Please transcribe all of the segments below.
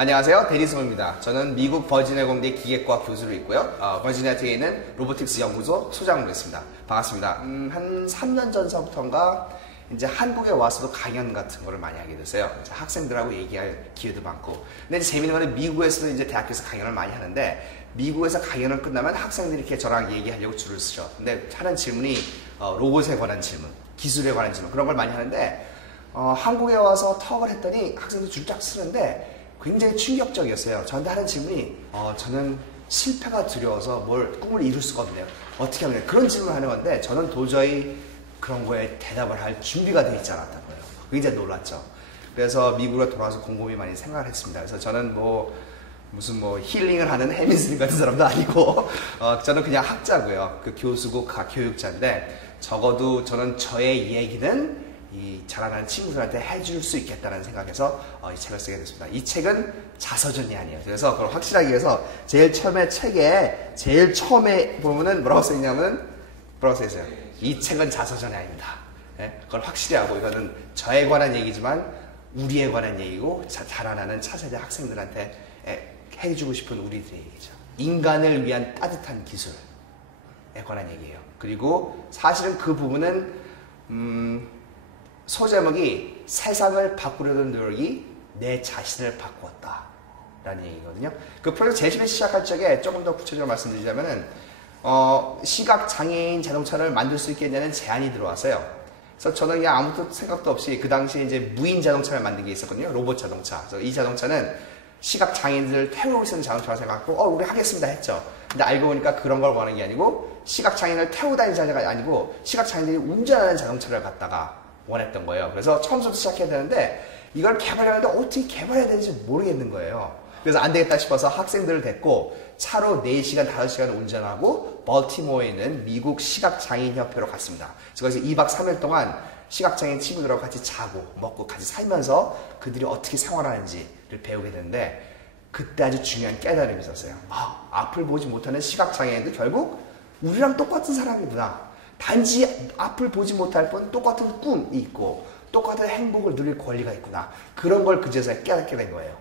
안녕하세요, 데니스모입니다. 저는 미국 버지니아 공대 기계과학 교수로 있고요. 버지니아주에 있는 로보틱스 연구소 소장으로 있습니다. 반갑습니다. 한 3년 전서부터인가 이제 한국에 와서도 강연 같은 거를 많이 하게 됐어요. 학생들하고 얘기할 기회도 많고. 근데 이제 재밌는 거는 미국에서도 이제 대학교에서 강연을 많이 하는데, 미국에서 강연을 끝나면 학생들이 이렇게 저랑 얘기하려고 줄을 서죠. 근데 하는 질문이 로봇에 관한 질문, 기술에 관한 질문, 그런 걸 많이 하는데, 한국에 와서 턱을 했더니 학생들 줄 쫙 쓰는데 굉장히 충격적이었어요. 저한테 하는 질문이 저는 실패가 두려워서 꿈을 이룰 수가 없네요. 어떻게 하면 그런 질문을 하는 건데, 저는 도저히 그런 거에 대답을 할 준비가 되어 있지 않았던 거예요. 굉장히 놀랐죠. 그래서 미국으로 돌아와서 곰곰이 많이 생각을 했습니다. 그래서 저는 무슨 힐링을 하는 해민스님 같은 사람도 아니고 저는 그냥 학자고요. 그 교수고 교육자인데, 적어도 저는 저의 얘기는 이 자라나는 친구들한테 해줄 수 있겠다는 생각에서 이 책을 쓰게 됐습니다. 이 책은 자서전이 아니에요. 그래서 그걸 확실하게 해서 제일 처음에 보면은 뭐라고 써있냐면, 뭐라고 써있어요? 이 책은 자서전이 아닙니다. 네? 그걸 확실히 하고, 이거는 저에 관한 얘기지만 우리에 관한 얘기고, 자라나는 차세대 학생들한테 해주고 싶은 우리들의 얘기죠. 인간을 위한 따뜻한 기술에 관한 얘기예요. 그리고 사실은 그 부분은 소제목이 세상을 바꾸려는 노력이 내 자신을 바꾸었다 라는 얘기거든요. 그 프로젝트 제시를 시작할 적에 조금 더 구체적으로 말씀드리자면은 시각장애인 자동차를 만들 수 있겠냐는 제안이 들어왔어요. 그래서 저는 그냥 아무 생각도 없이 그 당시에 이제 무인 자동차를 만든 게 있었거든요. 로봇 자동차. 그래서 이 자동차는 시각장애인들을 태우고 있는 자동차라고 생각하고 우리 하겠습니다 했죠. 근데 알고 보니까 그런 걸 원하는 게 아니고, 시각장애인을 태우고 다니는 자동차가 아니고 시각장애인들이 운전하는 자동차를 갖다가 원했던 거예요. 그래서 처음부터 시작해야 되는데, 이걸 개발하는데 어떻게 개발해야 되는지 모르겠는 거예요. 그래서 안 되겠다 싶어서 학생들을 데리고 차로 4시간, 5시간 운전하고 벌티모어에 있는 미국 시각장애인협회로 갔습니다. 그래서 거기서 2박 3일 동안 시각장애인 친구들하고 같이 자고 먹고 같이 살면서 그들이 어떻게 생활하는지를 배우게 되는데, 그때 아주 중요한 깨달음이 있었어요. 앞을 보지 못하는 시각장애인도 결국 우리랑 똑같은 사람이구나. 단지 앞을 보지 못할 뿐 똑같은 꿈이 있고 똑같은 행복을 누릴 권리가 있구나. 그런 걸 그제서야 깨닫게 된 거예요.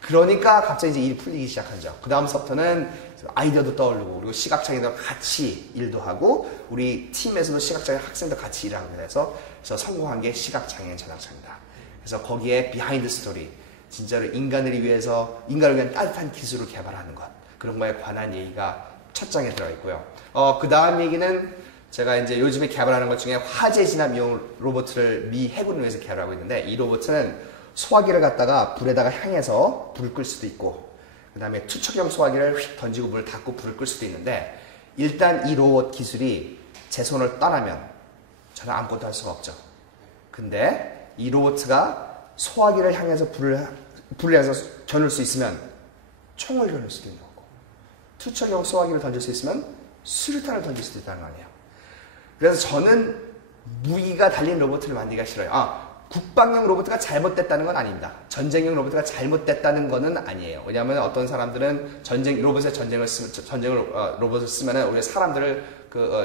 그러니까 갑자기 이제 일이 풀리기 시작하죠. 그 다음서부터는 아이디어도 떠오르고, 그리고 시각장애인들 같이 일도 하고, 우리 팀에서도 시각장애인 학생들 같이 일을 하게 돼서 성공한 게 시각장애인 자동차입니다. 그래서 거기에 비하인드 스토리, 진짜로 인간을 위한 따뜻한 기술을 개발하는 것, 그런 거에 관한 얘기가 첫 장에 들어가 있고요. 그 다음 얘기는 제가 이제 요즘에 개발하는 것 중에 화재 진압용 로봇을 미 해군을 위해서 개발하고 있는데, 이 로봇은 소화기를 갖다가 불에다가 향해서 불을 끌 수도 있고, 그 다음에 투척형 소화기를 휙 던지고 물을 닫고 불을 끌 수도 있는데, 일단 이 로봇 기술이 제 손을 떠나면 저는 아무것도 할 수가 없죠. 근데 이 로봇가 소화기를 향해서 불을 향해서 겨눌 수 있으면 총을 겨눌 수도 있는 거고, 투척형 소화기를 던질 수 있으면 수류탄을 던질 수도 있다는 거 아니에요. 그래서 저는 무기가 달린 로봇을 만들기가 싫어요. 국방용 로봇가 잘못됐다는 건 아닙니다. 전쟁용 로봇가 잘못됐다는 거는 아니에요. 왜냐하면 어떤 사람들은 로봇을 쓰면은 오히려 사람들을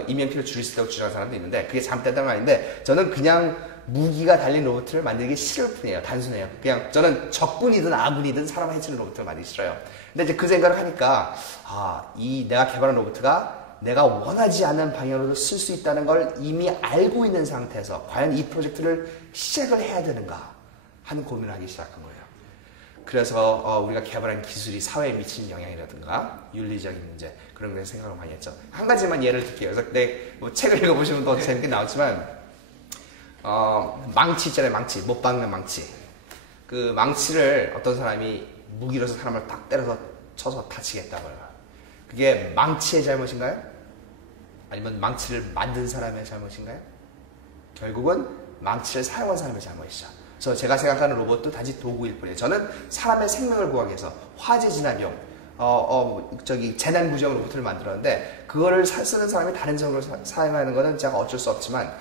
인명피해를 줄일 수 있다고 주장하는 사람도 있는데, 그게 잘못됐다는 건 아닌데, 저는 그냥 무기가 달린 로봇을 만들기 싫을 뿐이에요. 단순해요. 그냥 저는 적군이든 아군이든 사람을 해치는 로봇을 만들기 싫어요. 근데 이제 그 생각을 하니까, 내가 개발한 로봇가 내가 원하지 않는 방향으로 쓸 수 있다는 걸 이미 알고 있는 상태에서 과연 이 프로젝트를 시작을 해야 되는가 하는 고민을 하기 시작한 거예요. 그래서 우리가 개발한 기술이 사회에 미치는 영향이라든가 윤리적인 문제, 그런 거에 생각을 많이 했죠. 한 가지만 예를 들게요. 그래서 책을 읽어보시면 더 재밌게 나오지만, 망치 있잖아요. 망치, 못 박는 망치. 그 망치를 어떤 사람이 무기로서 사람을 딱 때려서 쳐서 다치겠다고요. 그게 망치의 잘못인가요? 아니면 망치를 만든 사람의 잘못인가요? 결국은 망치를 사용한 사람의 잘못이죠. 그래서 제가 생각하는 로봇도 단지 도구일 뿐이에요. 저는 사람의 생명을 구하기 위해서 화재 진압용, 재난 구조용 로봇을 만들었는데, 그거를 쓰는 사람이 다른 점으로 사용하는 거는 제가 어쩔 수 없지만,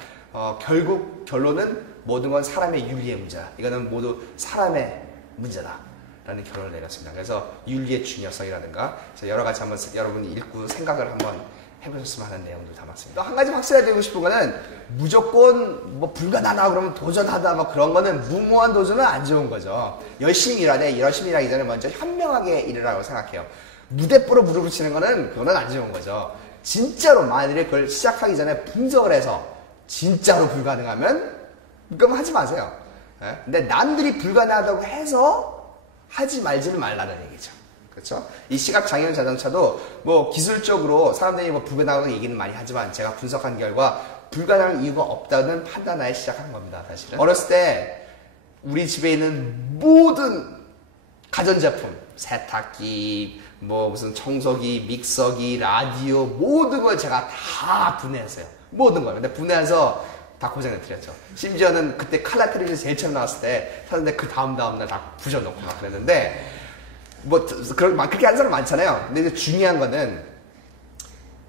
결론은 모든 건 사람의 윤리의 문제다. 이거는 모두 사람의 문제다 라는 결론을 내렸습니다. 그래서 윤리의 중요성이라든가 여러 가지 한번 여러분이 읽고 생각을 한번 해보셨으면 하는 내용도 담았습니다. 또 한 가지 확실해지고 싶은 거는 무조건 뭐 불가능하다 그러면 도전하다 뭐 그런 거는 무모한 도전은 안 좋은 거죠. 열심히 일하되 열심히 일하기 전에 먼저 현명하게 일하라고 생각해요. 무대뽀로 무릎을 치는 거는 그거는 안 좋은 거죠. 진짜로 만일에 그걸 시작하기 전에 분석을 해서 진짜로 불가능하면 그럼 하지 마세요. 예? 근데 남들이 불가능하다고 해서 하지 말지는 말라는 얘기죠. 그렇죠? 이 시각장애인 자동차도 뭐 기술적으로 사람들이 뭐 불가능하다고 얘기는 많이 하지만 제가 분석한 결과 불가능한 이유가 없다는 판단하에 시작한 겁니다. 사실은 어렸을 때 우리 집에 있는 모든 가전제품, 세탁기, 뭐 무슨 청소기, 믹서기, 라디오 모든 걸 제가 다 분해했어요. 모든 걸. 근데 분해해서 다 고장을 드렸죠. 심지어는 그때 칼라 텔레비전 제일 처음 나왔을 때 샀는데 그 다음날 다 부셔놓고 막 그랬는데 뭐 그렇게 하는 사람 많잖아요. 근데 이제 중요한 거는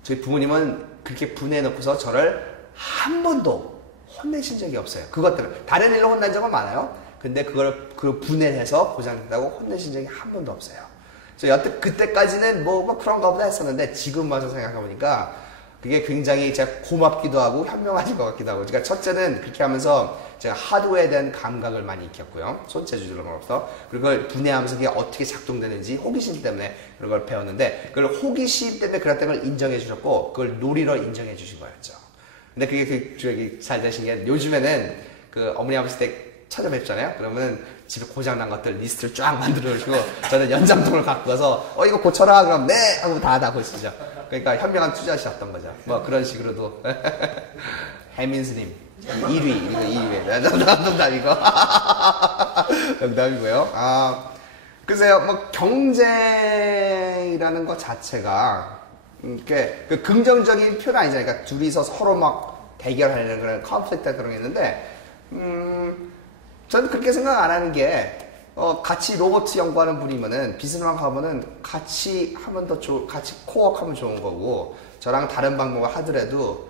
저희 부모님은 그렇게 분해해놓고서 저를 한 번도 혼내신 적이 없어요. 그것 때문에 다른 일로 혼난 적은 많아요. 근데 그 분해해서 고장낸다고 혼내신 적이 한 번도 없어요. 그래서 여태 그때까지는 뭐 그런가 보다 했었는데 지금 와서 생각해보니까 그게 굉장히 제가 고맙기도 하고 현명하신 것 같기도 하고. 그러니까 첫째는 그렇게 하면서 제가 하드웨어에 대한 감각을 많이 익혔고요. 손재주로서. 그리고 그걸 분해하면서 그게 어떻게 작동되는지 호기심 때문에 그런 걸 배웠는데 그걸 호기심 때문에 그랬다는 걸 인정해 주셨고 그걸 놀이로 인정해 주신 거였죠. 근데 그게 잘 되신 게 요즘에는 그 어머니 아버지 댁 찾아뵙잖아요. 그러면 집에 고장난 것들 리스트를 쫙 만들어 주시고 저는 연장통을 갖고 가서 이거 고쳐라 그럼 네 하고 다 고치죠. 그러니까 현명한 투자하셨던 거죠. 뭐 그런 식으로도 해민스님 1위 이거 2위 농담이고 농담이고요. 글쎄요 뭐 경쟁이라는 것 자체가 이렇게 그 긍정적인 표현 아니잖아요. 그러니까 둘이서 서로 막 대결하는 그런 컨플릭트 그런 게 있는데 저는 그렇게 생각 안 하는 게 같이 로봇 연구하는 분이면은 비스랑 하면은 같이 하면 더 같이 코어하면 좋은 거고 저랑 다른 방법을 하더라도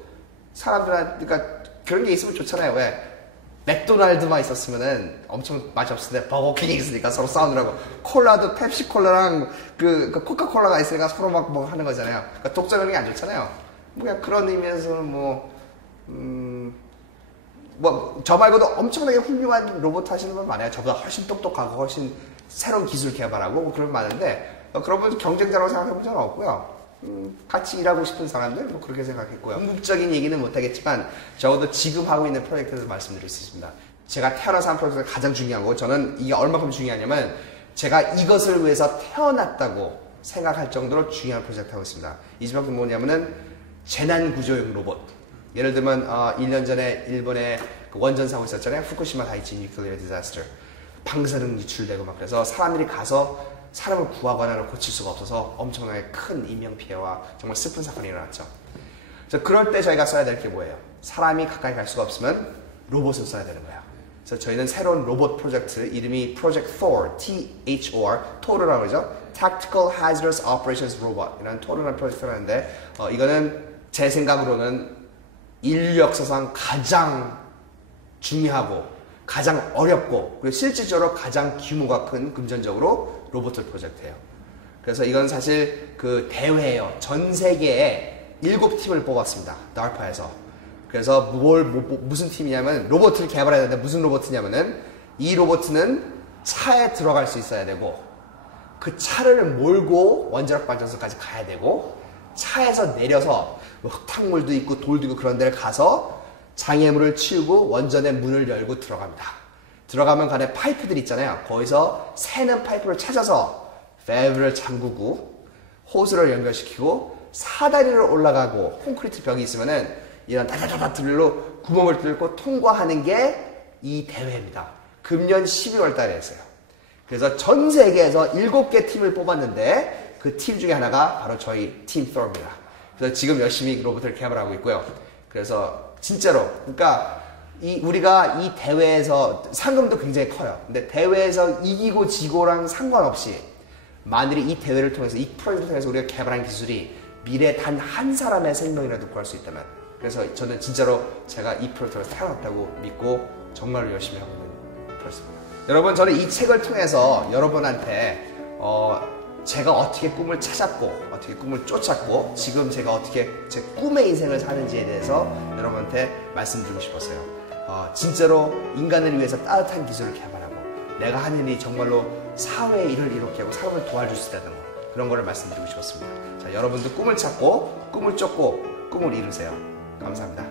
사람들한테 그러니까 그런 게 있으면 좋잖아요. 왜 맥도날드만 있었으면은 엄청 맛이 없을 때 버거킹이 있으니까 서로 싸우느라고 콜라도 펩시콜라랑 그 코카콜라가 있으니까 서로 막 뭐 하는 거잖아요. 그러니까 독점하는 게 안 좋잖아요. 뭐 그냥 그런 의미에서는 저 말고도 엄청나게 훌륭한 로봇 하시는 분 많아요. 저보다 훨씬 똑똑하고 훨씬 새로운 기술 개발하고 뭐 그런 분 많은데 그런 분 경쟁자라고 생각해본 적은 없고요. 같이 일하고 싶은 사람들 뭐 그렇게 생각했고요. 궁극적인 얘기는 못하겠지만 적어도 지금 하고 있는 프로젝트에서 말씀드릴 수 있습니다. 제가 태어나서 한 프로젝트가 가장 중요한 거고 저는 이게 얼마큼 중요하냐면 제가 이것을 위해서 태어났다고 생각할 정도로 중요한 프로젝트 하고 있습니다. 이 제품은 뭐냐면은 재난구조용 로봇. 예를 들면 1년 전에 일본에 그 원전 사고 있었잖아요. 후쿠시마 다이치 뉴클리어 디자스터. 방사능 유출되고 막 그래서 사람들이 가서 사람을 구하거나 고칠 수가 없어서 엄청나게 큰 인명피해와 정말 슬픈 사건이 일어났죠. 그래서 그럴 때 저희가 써야 될 게 뭐예요? 사람이 가까이 갈 수가 없으면 로봇을 써야 되는 거예요. 그래서 저희는 새로운 로봇 프로젝트 이름이 Project Thor, T-H-O-R, THOR라고 그러죠. Tactical Hazardous Operations Robot 이라는 THOR이라는 프로젝트를 하는데 이거는 제 생각으로는 인류 역사상 가장 중요하고 가장 어렵고 그리고 실질적으로 가장 규모가 큰 금전적으로 로봇 프로젝트예요. 그래서 이건 사실 그 대회예요. 전 세계에 7팀을 뽑았습니다. DARPA에서. 그래서 무슨 팀이냐면 로봇을 개발해야 되는데 무슨 로봇이냐면은 이 로봇은 차에 들어갈 수 있어야 되고 그 차를 몰고 원자력 발전소까지 가야 되고 차에서 내려서 흙탕물도 있고 돌도 있고 그런 데를 가서 장애물을 치우고 원전의 문을 열고 들어갑니다. 들어가면 간에 파이프들 있잖아요. 거기서 새는 파이프를 찾아서 밸브를 잠그고 호스를 연결시키고 사다리를 올라가고 콘크리트 벽이 있으면은 이런 다다다다 들로 구멍을 뚫고 통과하는 게 이 대회입니다. 금년 12월 달에 했어요. 그래서 전 세계에서 7개 팀을 뽑았는데 그 팀 중에 하나가 바로 저희 팀 THOR입니다. 그래서 지금 열심히 로봇을 개발하고 있고요. 그래서 진짜로 그러니까 우리가 이 대회에서 상금도 굉장히 커요. 근데 대회에서 이기고 지고랑 상관없이 만일에 이 대회를 통해서 이 프로젝트를 통해서 우리가 개발한 기술이 미래 단 한 사람의 생명이라도 구할 수 있다면 그래서 저는 진짜로 제가 이 프로젝트를 태어났다고 믿고 정말로 열심히 하고 있는 프로젝트입니다. 여러분 저는 이 책을 통해서 여러분한테 제가 어떻게 꿈을 찾았고 어떻게 꿈을 쫓았고 지금 제가 어떻게 제 꿈의 인생을 사는지에 대해서 여러분한테 말씀드리고 싶었어요. 진짜로 인간을 위해서 따뜻한 기술을 개발하고 내가 하는 일이 정말로 사회의 일을 이렇게 하고 사람을 도와줄 수 있다는 거, 그런 거를 말씀드리고 싶었습니다. 자, 여러분도 꿈을 찾고 꿈을 쫓고 꿈을 이루세요. 감사합니다.